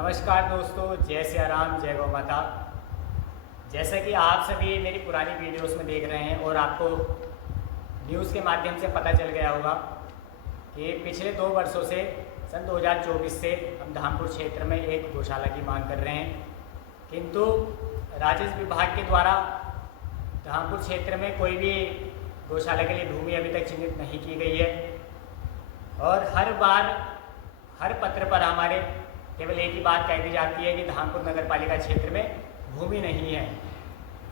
नमस्कार दोस्तों, जय सिया राम, जय गौ माता। जैसा कि आप सभी मेरी पुरानी वीडियोस में देख रहे हैं और आपको न्यूज़ के माध्यम से पता चल गया होगा कि पिछले 2 वर्षों से सन 2024 से हम धामपुर क्षेत्र में एक गौशाला की मांग कर रहे हैं, किंतु राजस्व विभाग के द्वारा धामपुर क्षेत्र में कोई भी गौशाला के लिए भूमि अभी तक चिन्हित नहीं की गई है। और हर बार हर पत्र पर हमारे केवल एक ही बात कह दी जाती है कि धामपुर नगर पालिका क्षेत्र में भूमि नहीं है।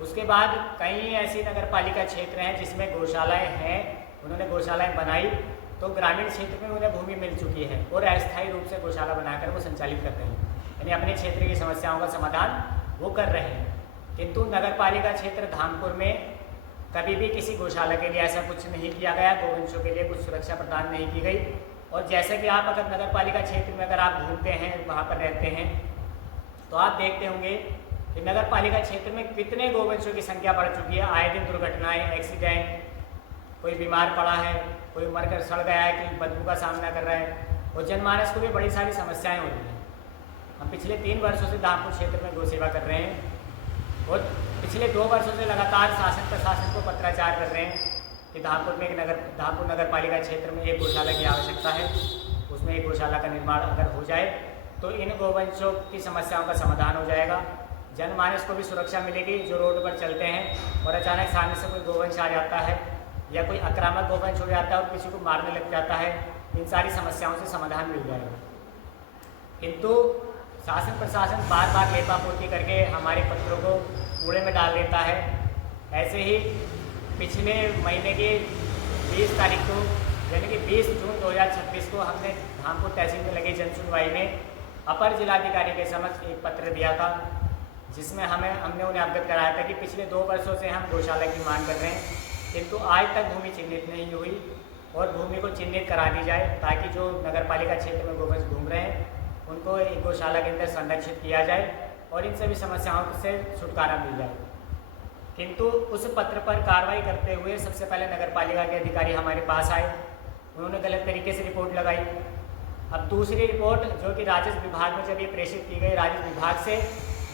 उसके बाद कई ऐसी नगर पालिका क्षेत्र हैं जिसमें गौशालाएं हैं, उन्होंने गौशालाएं बनाई तो ग्रामीण क्षेत्र में उन्हें भूमि मिल चुकी है और अस्थायी रूप से गौशाला बनाकर वो संचालित करते हैं, यानी अपने क्षेत्र की समस्याओं का समाधान वो कर रहे हैं। किंतु नगर पालिका क्षेत्र धामपुर में कभी भी किसी गौशाला के लिए ऐसा कुछ नहीं किया गया, गौवंशों के लिए कुछ सुरक्षा प्रदान नहीं की गई। और जैसे कि आप अगर नगर पालिका क्षेत्र में अगर आप घूमते हैं, वहाँ पर रहते हैं, तो आप देखते होंगे कि नगर पालिका क्षेत्र में कितने गौवंशों की संख्या बढ़ चुकी है। आए दिन दुर्घटनाएं, एक्सीडेंट, कोई बीमार पड़ा है, कोई मरकर सड़ गया है, कोई बदबू का सामना कर रहा है और जनमानस को भी बड़ी सारी समस्याएँ हो रही हैं। हम पिछले 3 वर्षों से धामपुर क्षेत्र में गौ सेवा कर रहे हैं और पिछले 2 वर्षों से लगातार शासन प्रशासन को पत्राचार कर रहे हैं कि धामपुर नगर पालिका क्षेत्र में एक गौशाला की आवश्यकता है, उसमें एक गौशाला का निर्माण अगर हो जाए तो इन गौवंशों की समस्याओं का समाधान हो जाएगा, जनमानस को भी सुरक्षा मिलेगी। जो रोड पर चलते हैं और अचानक सामने से कोई गौवंश आ जाता है या कोई आक्रामक गौवंश हो जाता है और किसी को मारने लग जाता है, इन सारी समस्याओं से समाधान मिल जाएगा। किंतु शासन प्रशासन बार बार लेपापोती करके हमारे पत्रों को कूड़े में डाल देता है। ऐसे ही पिछले महीने की 20 तारीख को यानी कि 20 जून 2026 को हमने धामपुर तहसील में लगे जन सुनवाई में अपर जिलाधिकारी के समक्ष एक पत्र दिया था, जिसमें हमने उन्हें अवगत कराया था कि पिछले 2 वर्षों से हम गौशाला की मांग कर रहे हैं, किंतु आज तक भूमि चिन्हित नहीं हुई और भूमि को चिन्हित करा दी जाए ताकि जो नगर पालिका क्षेत्र में गौवंश घूम रहे हैं उनको एक गौशाला के अंदर संरक्षित किया जाए और इन सभी समस्याओं से छुटकारा मिल जाए। किंतु उस पत्र पर कार्रवाई करते हुए सबसे पहले नगर पालिका के अधिकारी हमारे पास आए, उन्होंने गलत तरीके से रिपोर्ट लगाई। अब दूसरी रिपोर्ट जो कि राजस्व विभाग में जब ये प्रेषित की गई राजस्व विभाग से,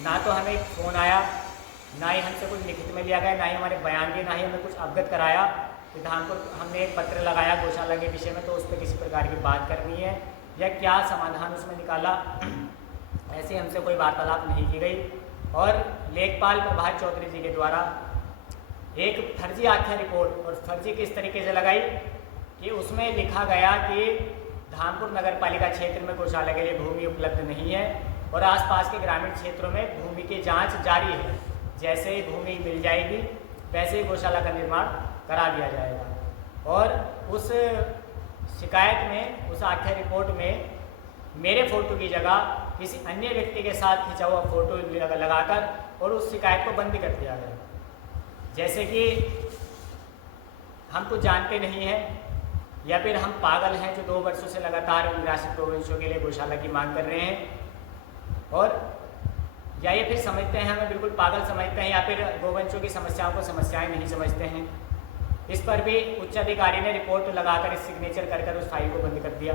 ना तो हमें फ़ोन आया, ना ही हमसे कुछ लिखित में लिया गया, ना ही हमारे बयान दिए, ना ही हमें कुछ अवगत कराया कि धामपुर हमने एक पत्र लगाया गौशाला के विषय में तो उस पर किसी प्रकार की बात करनी है या क्या समाधान उसमें निकाला, ऐसे हमसे कोई वार्तालाप नहीं की गई। और लेखपाल प्रभात चौधरी जी के द्वारा एक फर्जी आख्या रिपोर्ट, और फर्जी किस तरीके से लगाई कि उसमें लिखा गया कि धामपुर नगर पालिका क्षेत्र में गौशाला के लिए भूमि उपलब्ध नहीं है और आसपास के ग्रामीण क्षेत्रों में भूमि की जांच जारी है, जैसे ही भूमि मिल जाएगी वैसे ही गौशाला का निर्माण करा दिया जाएगा। और उस शिकायत में, उस आख्या रिपोर्ट में मेरे फ़ोटो की जगह किसी अन्य व्यक्ति के साथ खिंचा हुआ फ़ोटो लगाकर और उस शिकायत को बंद कर दिया गया, जैसे कि हम कुछ जानते नहीं हैं या फिर हम पागल हैं जो 2 वर्षों से लगातार निराश्रित गौवंशों के लिए गौशाला की मांग कर रहे हैं, और या ये फिर समझते हैं हमें बिल्कुल पागल समझते हैं या फिर गौवंशों की समस्याओं को समस्याएं नहीं समझते हैं। इस पर भी उच्च अधिकारी ने रिपोर्ट लगाकर इस सिग्नेचर कर उस फाइल को बंद कर दिया,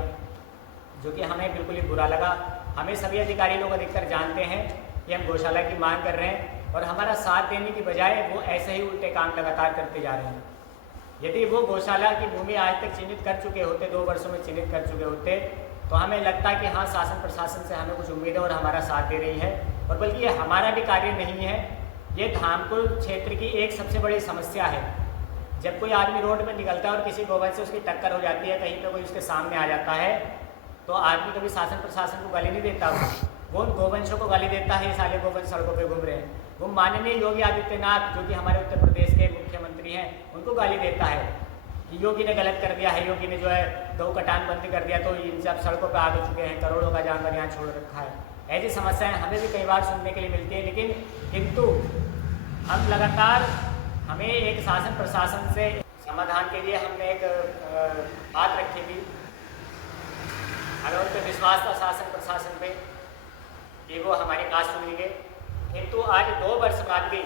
जो कि हमें बिल्कुल ही बुरा लगा। हमें सभी अधिकारी लोग अधिकतर जानते हैं कि हम गौशाला की मांग कर रहे हैं और हमारा साथ देने की बजाय वो ऐसे ही उल्टे काम लगातार करते जा रहे हैं। यदि वो गौशाला की भूमि आज तक चिन्हित कर चुके होते, 2 वर्षों में चिन्हित कर चुके होते, तो हमें लगता कि हाँ, शासन प्रशासन से हमें कुछ उम्मीद है और हमारा साथ दे रही है। और बल्कि ये हमारा भी कार्य नहीं है, ये धामपुर क्षेत्र की एक सबसे बड़ी समस्या है। जब कोई आदमी रोड पर निकलता है और किसी गौवंश से उसकी टक्कर हो जाती है, कहीं पर कोई उसके सामने आ जाता है, तो आदमी कभी शासन प्रशासन को गाली नहीं देता, वो उन गौवंशों को गाली देता है, साले गौवंश सड़कों पे घूम रहे हैं। वो माननीय योगी आदित्यनाथ जो कि हमारे उत्तर प्रदेश के मुख्यमंत्री हैं, उनको गाली देता है कि योगी ने गलत कर दिया है, योगी ने जो है गौ कटान बंद कर दिया तो इन सब सड़कों पर आ चुके हैं, करोड़ों का जानवर यहाँ छोड़ रखा है। ऐसी समस्याएं हमें भी कई बार सुनने के लिए मिलती है, लेकिन किंतु हम लगातार हमें एक शासन प्रशासन से समाधान के लिए हमने एक बात रखी थी, हमें उन पर विश्वास था शासन प्रशासन पे कि वो हमारी बात सुनेंगे, किंतु आज 2 वर्ष बाद भी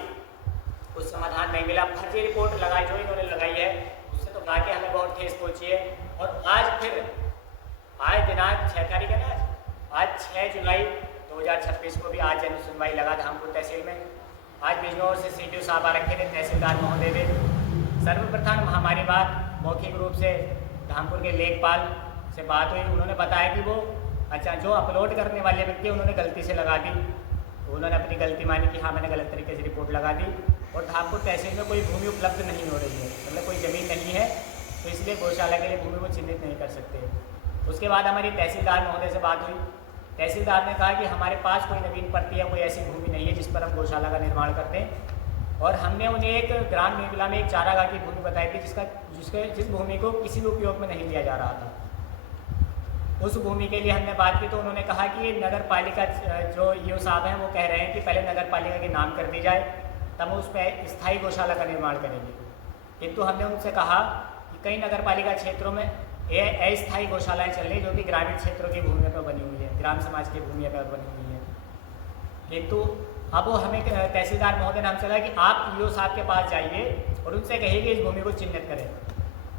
कुछ समाधान नहीं मिला। फर्जी रिपोर्ट लगाई जो इन्होंने लगाई है उससे तो वाकई हमें बहुत ठेस पहुंची है। और आज फिर आज दिनांक 6 तारीख है ना, आज 6 जुलाई 2026 को भी आज जन सुनवाई लगा धामपुर तहसील में। आज बिजनौर से CDO साहब आ रखे थे, तहसीलदार महोदय थे। सर्वप्रथम हमारी बात मौखिक रूप से धामपुर के लेखपाल से बात हुई। उन्होंने बताया कि वो जो अपलोड करने वाले व्यक्ति उन्होंने गलती से लगा दी। उन्होंने अपनी गलती मानी कि हाँ मैंने गलत तरीके से रिपोर्ट लगा दी और धामपुर तहसील में कोई भूमि उपलब्ध नहीं हो रही है, मतलब कोई ज़मीन नहीं है, तो इसलिए गौशाला के लिए भूमि को चिन्हित नहीं कर सकते। उसके बाद हमारी तहसीलदार महोदय से बात हुई। तहसीलदार ने कहा कि हमारे पास कोई नवीन पट्टी या कोई ऐसी भूमि नहीं है जिस पर हम गौशाला का निर्माण करते हैं। और हमने उन्हें एक ग्राम निर्मला में एक चारागाह की भूमि बताई थी जिस भूमि को किसी भी उपयोग में नहीं लिया जा रहा था। उस भूमि के लिए हमने बात की तो उन्होंने कहा कि नगर पालिका जो ईओ साहब हैं वो कह रहे हैं कि पहले नगर पालिका के नाम कर दी जाए, तब उस पर स्थायी गौशाला का निर्माण करेंगे। किंतु हमने उनसे कहा कि कई नगर पालिका क्षेत्रों में अस्थायी गौशालाएँ चल रही जो कि ग्रामीण क्षेत्रों की भूमि पर बनी हुई है, ग्राम समाज की भूमि पर बनी हुई है। किंतु अब वो हमें तहसीलदार महोदय ने हमसे कहा कि आप ईओ साहब के पास जाइए और उनसे कहिए कि इस भूमि को चिन्हित करें।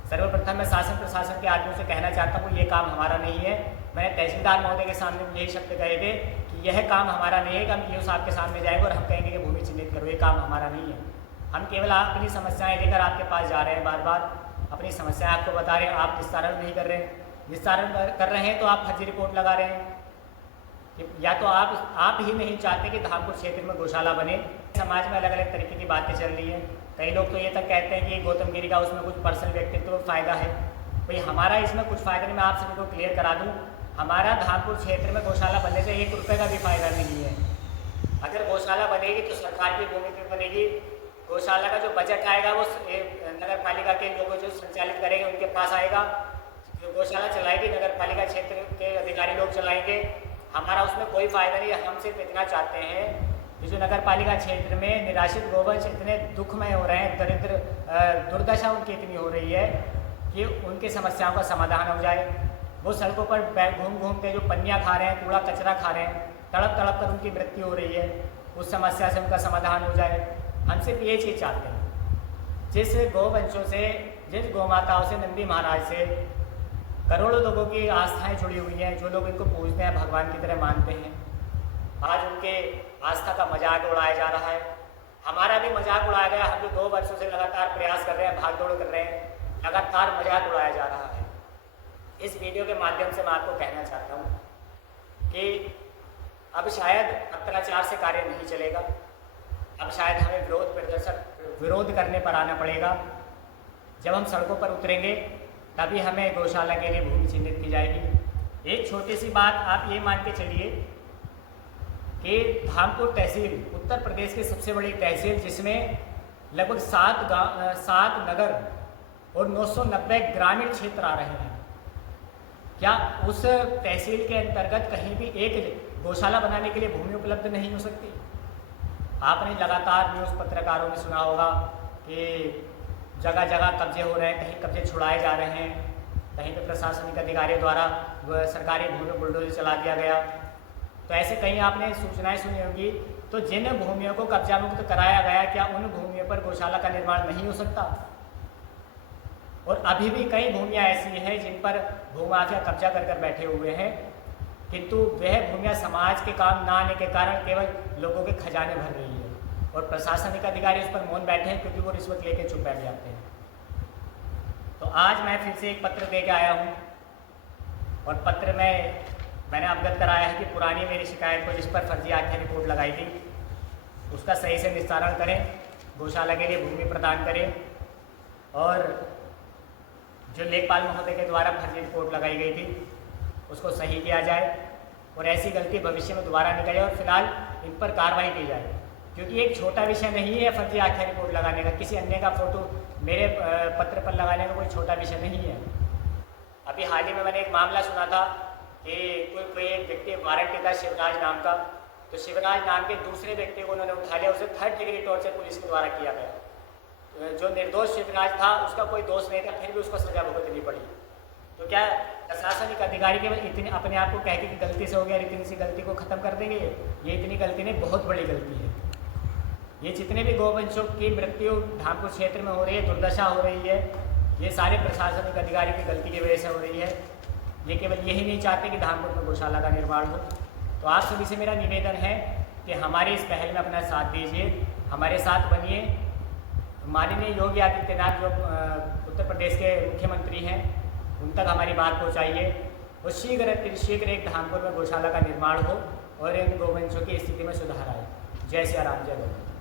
सर्वप्रथम मैं शासन प्रशासन के आदमियों से कहना चाहता हूँ ये काम हमारा नहीं है। मैंने तहसीलदार महोदय के सामने यही शब्द कहे थे कि यह काम हमारा नहीं है कि हम ईओ साहब के सामने जाएंगे और हम कहेंगे कि भूमि चिन्हित करो, ये काम हमारा नहीं है। हम केवल अपनी समस्याएं लेकर आपके पास जा रहे हैं, बार बार अपनी समस्याएं आपको बता रहे हैं, आप निस्तारण नहीं कर रहे हैं। निस्तारण कर रहे हैं तो आप फर्जी रिपोर्ट लगा रहे हैं, या तो आप ही नहीं चाहते कि धामपुर क्षेत्र में गौशाला बने। समाज में अलग अलग तरीके की बातें चल रही हैं। कई लोग तो ये तक कहते हैं कि गौतम गिरी का उसमें कुछ पर्सनल व्यक्तित्व फ़ायदा है। भाई हमारा इसमें कुछ फ़ायदा नहीं। मैं आप सभी को क्लियर करा दूं, हमारा धामपुर क्षेत्र में गौशाला बनने से 1 रुपये का भी फ़ायदा नहीं है। अगर गौशाला बनेगी तो सरकार की भूमि पर बनेगी। गौशाला का जो बजट आएगा वो नगर पालिका के लोग जो संचालित करेंगे उनके पास आएगा। जो गौशाला चलाएगी नगर पालिका क्षेत्र के अधिकारी लोग चलाएंगे। हमारा उसमें कोई फ़ायदा नहीं है। हम सिर्फ इतना चाहते हैं कि जो नगर पालिका क्षेत्र में निराश्रित गोवंश इतने दुखमय हो रहे हैं, दरिद्र दुर्दशा उनकी इतनी हो रही है कि उनकी समस्याओं का समाधान हो जाए। वो सड़कों पर घूम घूम के जो पन्नियाँ खा रहे हैं, कूड़ा कचरा खा रहे हैं, तड़प तड़प कर उनकी मृत्यु हो रही है, उस समस्या से उनका समाधान हो जाए। हम सिर्फ ये चीज़ चाहते हैं। जिस गोवंशों से, जिस गौ माताओं से, नंदी महाराज से करोड़ों लोगों की आस्थाएं जुड़ी हुई हैं, जो लोग इनको पूजते हैं, भगवान की तरह मानते हैं, आज उनके आस्था का मजाक उड़ाया जा रहा है। हमारा भी मजाक उड़ाया गया। हम जो 2 वर्षों से लगातार प्रयास कर रहे हैं, भाग दौड़ कर रहे हैं, लगातार मजाक उड़ाया जा रहा है। इस वीडियो के माध्यम से मैं आपको कहना चाहता हूँ कि अब शायद पत्राचार से कार्य नहीं चलेगा। अब शायद हमें विरोध करने पर आना पड़ेगा। जब हम सड़कों पर उतरेंगे तभी हमें गौशाला के लिए भूमि चिन्हित की जाएगी। एक छोटी सी बात आप ये मान के चलिए कि धामपुर तहसील उत्तर प्रदेश की सबसे बड़ी तहसील, जिसमें लगभग 7 नगर और 990 ग्रामीण क्षेत्र आ रहे हैं, क्या उस तहसील के अंतर्गत कहीं भी एक गौशाला बनाने के लिए भूमि उपलब्ध नहीं हो सकती? आपने लगातार न्यूज़ पत्रकारों में सुना होगा कि जगह जगह कब्जे हो रहे हैं, कहीं कब्जे छुड़ाए जा रहे हैं, कहीं पे प्रशासनिक अधिकारियों द्वारा सरकारी भूमि में बुलडोजर चला दिया गया। तो ऐसे कहीं आपने सूचनाएं सुनी होंगी। तो जिन भूमियों को कब्जा मुक्त कराया गया, क्या उन भूमियों पर गौशाला का निर्माण नहीं हो सकता? और अभी भी कई भूमियां ऐसी हैं जिन पर भूमाफिया कब्जा कर बैठे हुए हैं, किंतु वह भूमियां समाज के काम ना आने के कारण केवल लोगों के खजाने भर रही है और प्रशासनिक अधिकारी उस पर मौन बैठे हैं क्योंकि वो रिश्वत लेके चुप बैठ जाते हैं। तो आज मैं फिर से एक पत्र दे के आया हूँ और पत्र में मैंने अवगत कराया है कि पुरानी मेरी शिकायत को, जिस पर फर्जी आख्या रिपोर्ट लगाई थी, उसका सही से निस्तारण करें, गौशाला के लिए भूमि प्रदान करें और जो लेखपाल महोदय के द्वारा फर्जी रिपोर्ट लगाई गई थी उसको सही किया जाए और ऐसी गलती भविष्य में दोबारा न करे और फिलहाल इन पर कार्रवाई की जाए। क्योंकि एक छोटा विषय नहीं है फर्जी आख्या रिपोर्ट लगाने का, किसी अन्य का फोटो मेरे पत्र पर लगाने का कोई छोटा विषय नहीं है। अभी हाल ही में मैंने एक मामला सुना था कि कोई एक व्यक्ति वारंटी था शिवराज नाम का, तो शिवराज नाम के दूसरे व्यक्ति को उन्होंने उठा लिया, उसे 3rd डिग्री टॉर्चर पुलिस के द्वारा किया गया। जो निर्दोष शिवराज था उसका कोई दोष नहीं था, फिर भी उसको सजा भुगतनी पड़ी। तो क्या प्रशासनिक अधिकारी केवल इतने अपने आप को कह के कि गलती से हो गया, इतनी सी गलती को ख़त्म कर देंगे? ये इतनी गलती नहीं, बहुत बड़ी गलती है। ये जितने भी गौवंशों की मृत्यु धामपुर क्षेत्र में हो रही है, दुर्दशा हो रही है, ये सारे प्रशासनिक अधिकारी की गलती की वजह से हो रही है। ये केवल यही नहीं चाहते कि धामपुर में गौशाला का निर्माण हो। तो आप सभी से मेरा निवेदन है कि हमारे इस पहल में अपना साथ दीजिए, हमारे साथ बनिए। माननीय योगी आदित्यनाथ जो उत्तर प्रदेश के मुख्यमंत्री हैं, उन तक हमारी बात पहुंचाइए और शीघ्र एक धामपुर में गौशाला का निर्माण हो और इन गौवंशों की स्थिति में सुधार आए। जय सिया राम, जय गौ।